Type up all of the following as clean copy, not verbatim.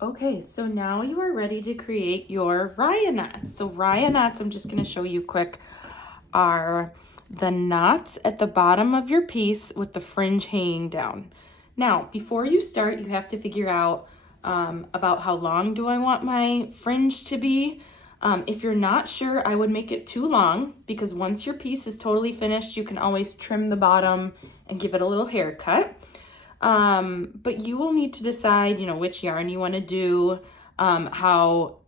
Okay, so now you are ready to create your Rya knots. So Rya knots, I'm just going to show you quick, are the knots at the bottom of your piece with the fringe hanging down. Now, before you start, you have to figure out about how long do I want my fringe to be. If you're not sure, I would make it too long, because once your piece is totally finished, you can always trim the bottom and give it a little haircut. But you will need to decide, which yarn you want to do, how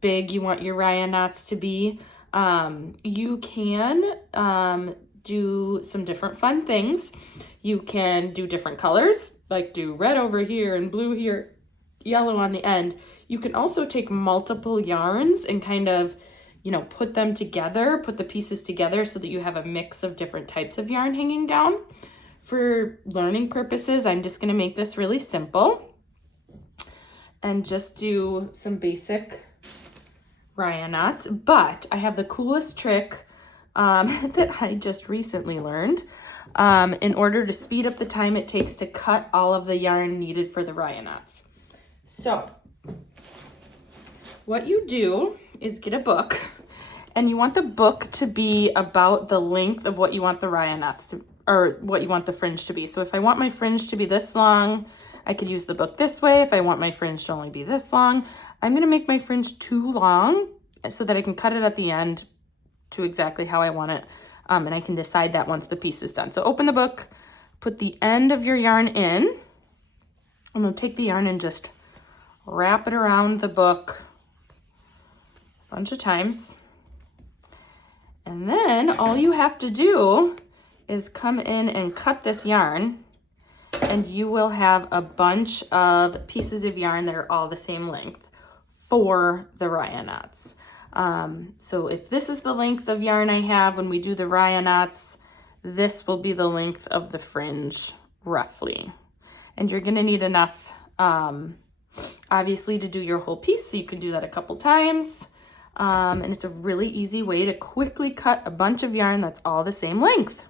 big you want your Rya knots to be. You can do some different fun things. You can do different colors, like do red over here and blue here, yellow on the end. You can also take multiple yarns and kind of, put them together, put the pieces together so that you have a mix of different types of yarn hanging down. For learning purposes, I'm just going to make this really simple and just do some basic Rya knots. But I have the coolest trick that I just recently learned in order to speed up the time it takes to cut all of the yarn needed for the Rya knots. So what you do is get a book, and you want the book to be about the length of what you want the Rya knots to, or what you want the fringe to be. So if I want my fringe to be this long, I could use the book this way. If I want my fringe to only be this long, I'm gonna make my fringe too long so that I can cut it at the end to exactly how I want it. And I can decide that once the piece is done. So open the book, put the end of your yarn in. I'm gonna take the yarn and just wrap it around the book a bunch of times. And then all you have to do is come in and cut this yarn, and you will have a bunch of pieces of yarn that are all the same length for the Rya knots. So if this is the length of yarn I have when we do the Rya knots, this will be the length of the fringe roughly. And you're gonna need enough, obviously, to do your whole piece, so you can do that a couple times. And it's a really easy way to quickly cut a bunch of yarn that's all the same length.